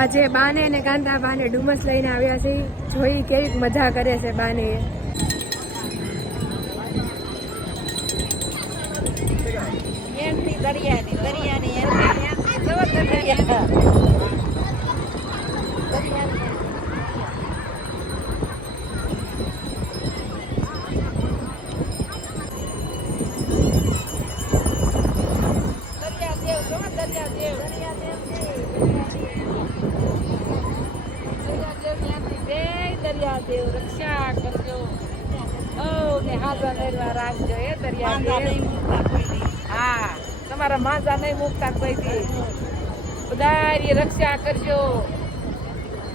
આજે બાને અને કાંતા બાને ડુમસ લઈને આવ્યા છે. જોઈ કેવી મજા કરે છે બાને. એન્ટ્રી દરિયાની એન્ટ્રી દરિયાદેવ રક્ષા કરજો. ને હાજર મેળવા રાખજો એ દરિયાદેવ. હા, તમારા માજા નહીં મૂકતા કોઈ દી. બધાની રક્ષા કરજો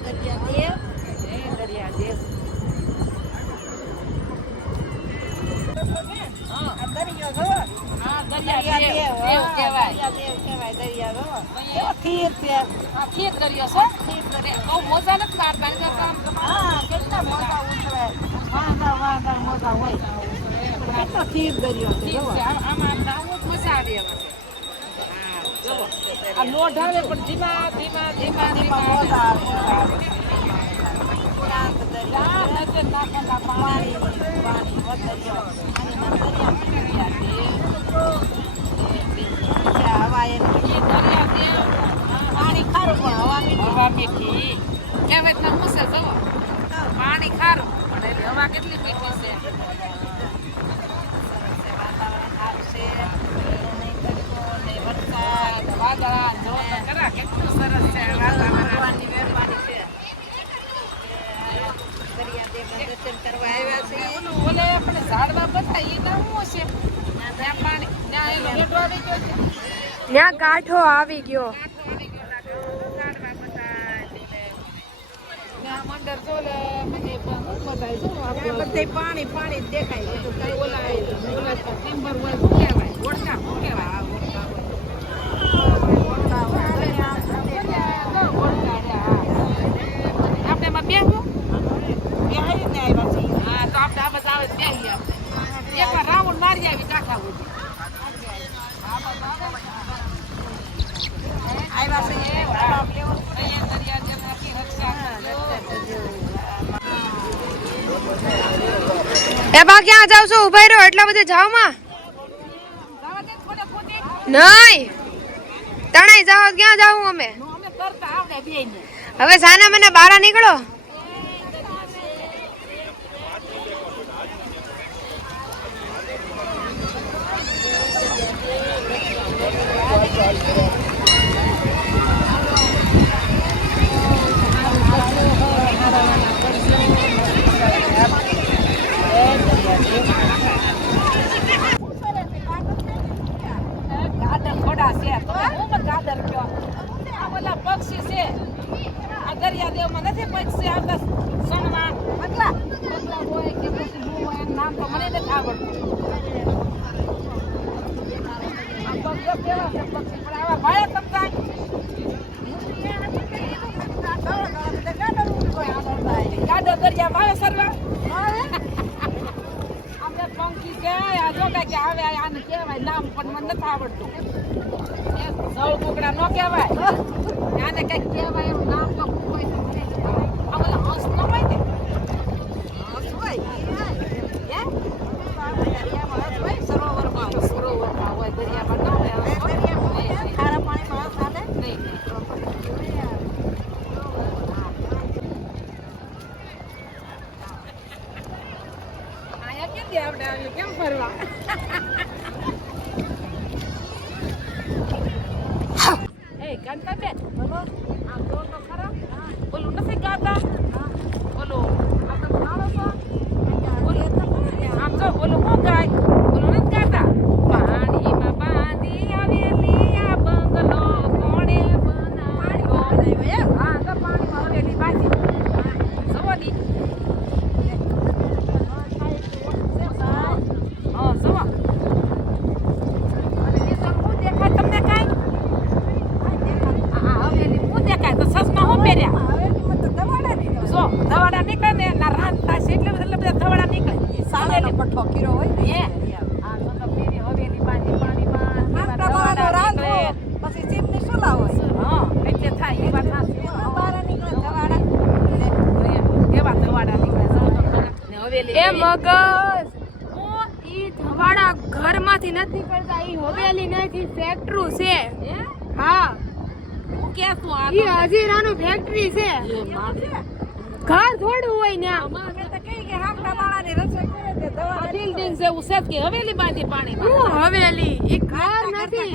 દરિયાદેવ. દરિયાદેવ લોઢાવે પણ ધીમા ધીમા ધીમા ધીમા પાણી ખારું પણ હવા મીઠી કહેવાય ના મૂસે જવો. પાણી ખારું પણ એટલે હવા કેટલી મીઠી છે. વાતાવરણ સારું છે. વરસાદ વાદળા જો ખરા કેટલું સરસ છે વાતાવરણ. ભગવાનની મહેરબાની છે. દરિયાદેવના દર્શન કરવા આવ્યા છે. ઓલે આપણે ઝાડવા બધા એ ના શું છે ત્યાં પાણી ત્યાં એનો લેટો આવી ગયો છે. ત્યાં કાંઠો આવી ગયો. પાણી પાણી દેખાય છે. ઓલા ટિમ્બર હોય શું કહેવાય? ઓળખા શું કહેવાય? આપણે એમાં બેહવું બેહાઈ ને આવ્યા છીએ. હા, તો આપણે આ બધા આવે બેહી આપણે એકવાર રાઉન્ડ મારી આવી કાંઠા સુધી આવ્યા છે. એ બા ક્યાં જાવ છો? ઉભા રહ્યો. એટલા બધા જાવ માં નહીં. તણાઈ જાવ ક્યાં જાવું અમે? હવે સાના મને બહાર નીકળો. પક્ષી છે આ દરિયાદેવમાં નથી. પક્ષી આવતા સણવા મતલા હોય કે પછી હું હોય એનું નામ તો મને નથી આવડતું. આ પક્ષી કેવા છે પક્ષી પણ આવા ભાયા તમતા ગાડો દરિયા ભાવે સરવા આપણે પંખી છે. આ જો કઈ આવે આને કહેવાય નામ પણ મને નથી આવડતું. સૌ કુકડા નો કહેવાય આને કઈક કહેવાય એનું નામ તો કોઈ આ બોલા હંસ ન હોય ને હંસ હોય સરોવરમાં હોય દરિયામાં ન હોય. ખારા પાણીમાં હંસ હાલે નહીં. અહીંયા કેમ આપણે આવ્યું કેમ ફરવા? ગાતા બેન બોલો આમ જો તો ખરા બોલું નથી ગાતા. બોલો આપણે માણો છો બોલો આમ જો બોલું હું ગાય બોલું નથી ગાતા. પાણીમાં બાંધી આવેલી આ બંગલો કોણે બનાવ્યો? હા તો પાણીમાં હવેલી બાંધી સવારી હા સવા દેખાય તમને કાંઈ? ધવાડા નીકળે ને ના રાત થાય એટલે બધા ધવાડા નીકળે. સાલેલી પઠ્ઠો કીરો હોય ને એ આ તો પેરી હવેલી બાંધી પાણીમાં પછી ચીમની સુલા હોય. હા એટલે થાય એ વાત સાચી. હવેલી એ મગજ ઈ ધવાડા ઘરમાંથી નથી પડતા, ઈ હવેલી નથી, ફેક્ટરી છે. હા, હું ક્યાં તું આ ઈ હજીરાનું ફેક્ટરી છે. ઘર થોડું હોય ને. બિલ્ડિંગ જેવું છે કે હવેલી બાંધી પાણી હું હવેલી, ઈ ઘર નથી.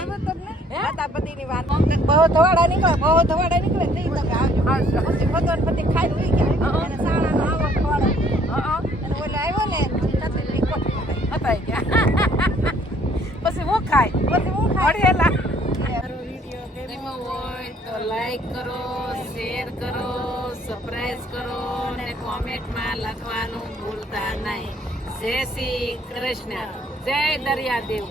બહુ ધવાડા નીકળે તે તમે આવજો. પછી ભગવાન પતિ ખાઈ લઈ ગયા અને સાણાનો આવો ખવાડો અને ઓલો આવ્યો ને નથી હતા ગયા પછી હું ખાય અડેલા ગમ્યો હોય તો લાઈક કરો, શેર કરો, સબસ્ક્રાઇબ કરો અને કોમેન્ટમાં લખવાનું ભૂલતા નહીં. જય શ્રી કૃષ્ણ, જય દરિયાદેવ.